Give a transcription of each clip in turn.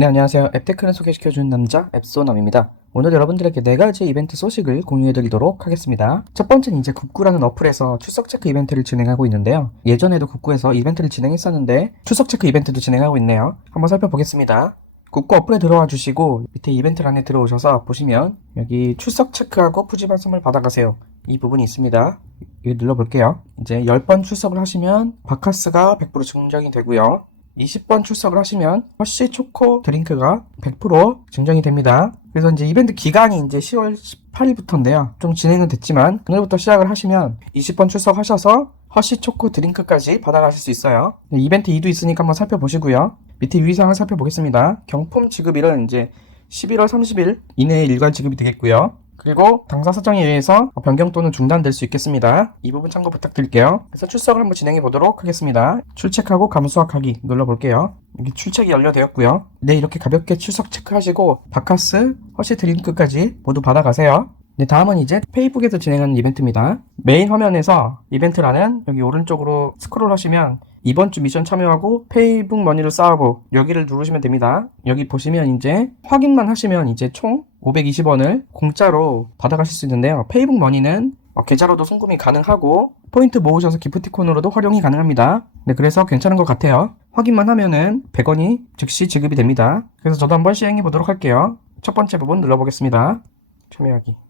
네, 안녕하세요. 앱테크를 소개시켜주는 남자, 앱소남입니다. 오늘 여러분들에게 네 가지 이벤트 소식을 공유해드리도록 하겠습니다. 첫 번째는 이제 굽구라는 어플에서 출석 체크 이벤트를 진행하고 있는데요. 예전에도 굽구에서 이벤트를 진행했었는데 출석 체크 이벤트도 진행하고 있네요. 한번 살펴보겠습니다. 굽구 어플에 들어와 주시고 밑에 이벤트란에 들어오셔서 보시면 여기 출석 체크하고 푸짐한 선물 받아가세요. 이 부분이 있습니다. 여기 눌러볼게요. 이제 10번 출석을 하시면 바카스가 100% 증정이 되고요. 20번 출석을 하시면 허쉬 초코 드링크가 100% 증정이 됩니다. 그래서 이제 이벤트 기간이 이제 10월 18일부터인데요. 좀 진행은 됐지만 오늘부터 시작을 하시면 20번 출석하셔서 허쉬 초코 드링크까지 받아가실 수 있어요. 네, 이벤트 2도 있으니까 한번 살펴보시고요. 밑에 유의사항을 살펴보겠습니다. 경품 지급일은 이제 11월 30일 이내에 일괄 지급이 되겠고요. 그리고 당사 사정에 의해서 변경 또는 중단될 수 있겠습니다. 이 부분 참고 부탁드릴게요. 그래서 출석을 한번 진행해 보도록 하겠습니다. 출첵하고 감수학하기 눌러볼게요. 여기 출첵이 연료되었고요. 네, 이렇게 가볍게 출석 체크하시고 바카스, 허쉬 드링크까지 모두 받아가세요. 네, 다음은 이제 페이북에서 진행하는 이벤트입니다. 메인 화면에서 이벤트란은 여기 오른쪽으로 스크롤 하시면 이번 주 미션 참여하고 페이북 머니를 쌓아보 여기를 누르시면 됩니다. 여기 보시면 이제 확인만 하시면 이제 총 520원을 공짜로 받아가실 수 있는데요. 페이북 머니는 어, 계좌로도 송금이 가능하고 포인트 모으셔서 기프티콘으로도 활용이 가능합니다. 네, 그래서 괜찮은 것 같아요. 확인만 하면은 100원이 즉시 지급이 됩니다. 그래서 저도 한번 시행해 보도록 할게요. 첫 번째 부분 눌러보겠습니다. 참여하기.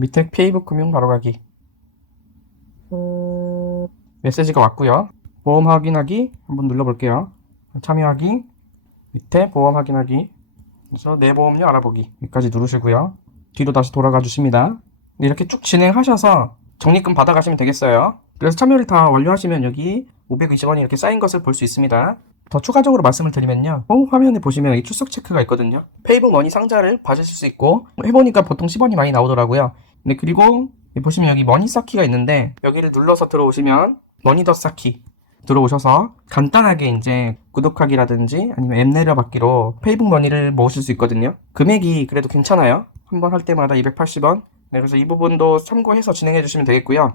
밑에 페이북 금융 바로 가기. 메시지가 왔고요. 보험 확인하기 한번 눌러볼게요. 참여하기 밑에 보험 확인하기 그래서 내 보험료 알아보기 여기까지 누르시고요. 뒤로 다시 돌아가 주십니다. 이렇게 쭉 진행하셔서 적립금 받아가시면 되겠어요. 그래서 참여를 다 완료하시면 여기 520원이 이렇게 쌓인 것을 볼 수 있습니다. 더 추가적으로 말씀을 드리면요. 홈 화면에 보시면 이 출석 체크가 있거든요. 페이북 머니 상자를 봐주실 수 있고 해보니까 보통 10원이 많이 나오더라고요. 네, 그리고 보시면 여기 머니 쌓기가 있는데 여기를 눌러서 들어오시면 머니 더 쌓기 들어오셔서 간단하게 이제 구독하기라든지 아니면 앱 내려받기로 페이북 머니를 모으실 수 있거든요. 금액이 그래도 괜찮아요. 한 번 할 때마다 280원. 네, 그래서 이 부분도 참고해서 진행해 주시면 되겠고요.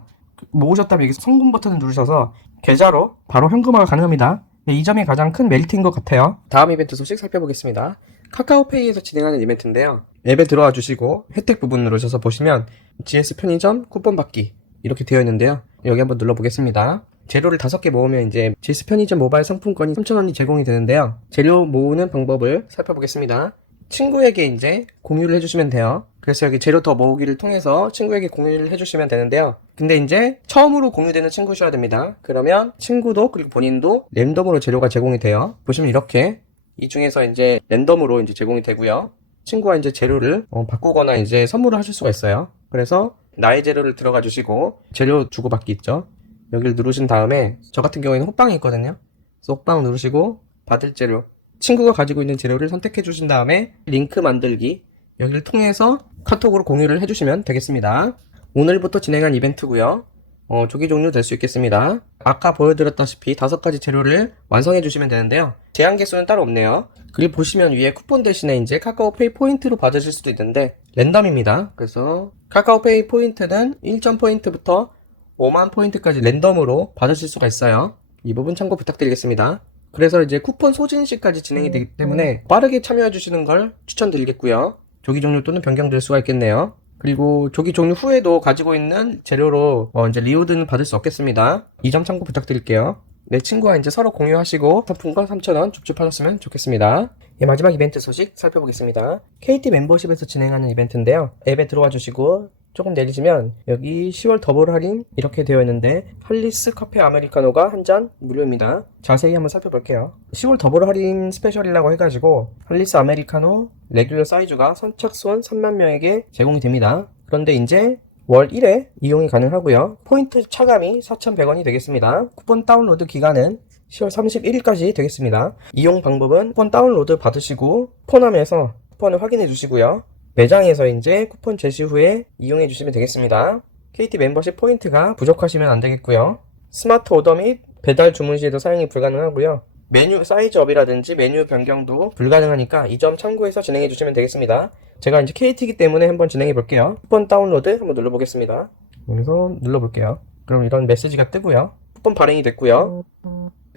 모으셨다면 여기서 성공 버튼을 누르셔서 계좌로 바로 현금화가 가능합니다. 네, 이 점이 가장 큰 메리트인 것 같아요. 다음 이벤트 소식 살펴보겠습니다. 카카오페이에서 진행하는 이벤트인데요. 앱에 들어와 주시고 혜택 부분 누르셔서 보시면 GS 편의점 쿠폰 받기 이렇게 되어 있는데요. 여기 한번 눌러보겠습니다. 재료를 5개 모으면 이제 GS 편의점 모바일 상품권이 3,000원이 제공이 되는데요. 재료 모으는 방법을 살펴보겠습니다. 친구에게 이제 공유를 해주시면 돼요. 그래서 여기 재료 더 모으기를 통해서 친구에게 공유를 해주시면 되는데요. 근데 이제 처음으로 공유되는 친구셔야 됩니다. 그러면 친구도 그리고 본인도 랜덤으로 재료가 제공이 돼요. 보시면 이렇게 이 중에서 이제 랜덤으로 이제 제공이 되고요. 친구와 이제 재료를 어, 바꾸거나 이제 선물을 하실 수가 있어요. 그래서 나의 재료를 들어가 주시고 재료 주고받기 있죠. 여기를 누르신 다음에 저 같은 경우에는 호빵이 있거든요. 그래서 호빵 누르시고 받을 재료 친구가 가지고 있는 재료를 선택해 주신 다음에 링크 만들기 여기를 통해서 카톡으로 공유를 해주시면 되겠습니다. 오늘부터 진행한 이벤트고요. 어, 조기 종료 될 수 있겠습니다. 아까 보여드렸다시피 다섯 가지 재료를 완성해 주시면 되는데요. 제한 개수는 따로 없네요. 그리고 보시면 위에 쿠폰 대신에 이제 카카오페이 포인트로 받으실 수도 있는데 랜덤입니다. 그래서 카카오페이 포인트는 1.포인트부터 5만 포인트까지 랜덤으로 받으실 수가 있어요. 이 부분 참고 부탁드리겠습니다. 그래서 이제 쿠폰 소진 시까지 진행이 되기 때문에 빠르게 참여해 주시는 걸 추천드리겠고요. 조기 종료 또는 변경될 수가 있겠네요. 그리고 조기 종료 후에도 가지고 있는 재료로 어, 이제 리오드는 받을 수 없겠습니다. 이 점 참고 부탁드릴게요. 내 친구와 이제 서로 공유하시고 상품권 3,000원 줍줍하셨으면 좋겠습니다. 예, 마지막 이벤트 소식 살펴보겠습니다. KT 멤버십에서 진행하는 이벤트인데요. 앱에 들어와 주시고 조금 내리시면 여기 10월 더블 할인 이렇게 되어 있는데 할리스 커피 아메리카노가 한 잔 무료입니다. 자세히 한번 살펴볼게요. 10월 더블 할인 스페셜이라고 해가지고 할리스 아메리카노 레귤러 사이즈가 선착순 3만 명에게 제공이 됩니다. 그런데 이제 월 1회 이용이 가능하고요. 포인트 차감이 4,100원이 되겠습니다. 쿠폰 다운로드 기간은 10월 31일까지 되겠습니다. 이용 방법은 쿠폰 다운로드 받으시고 폰함에서 쿠폰을 확인해 주시고요. 매장에서 이제 쿠폰 제시 후에 이용해 주시면 되겠습니다. KT 멤버십 포인트가 부족하시면 안 되겠고요. 스마트 오더 및 배달 주문 시에도 사용이 불가능하고요. 메뉴 사이즈업이라든지 메뉴 변경도 불가능하니까 이 점 참고해서 진행해 주시면 되겠습니다. 제가 이제 KT이기 때문에 한번 진행해 볼게요. 쿠폰 다운로드 한번 눌러 보겠습니다. 여기서 눌러 볼게요. 그럼 이런 메시지가 뜨고요. 쿠폰 발행이 됐고요.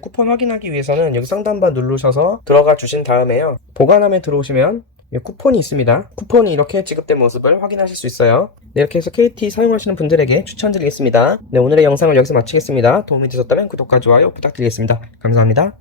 쿠폰 확인하기 위해서는 여기 상단바 누르셔서 들어가 주신 다음에요. 보관함에 들어오시면 쿠폰이 있습니다. 쿠폰이 이렇게 지급된 모습을 확인하실 수 있어요. 네, 이렇게 해서 KT 사용하시는 분들에게 추천드리겠습니다. 네, 오늘의 영상을 여기서 마치겠습니다. 도움이 되셨다면 구독과 좋아요 부탁드리겠습니다. 감사합니다.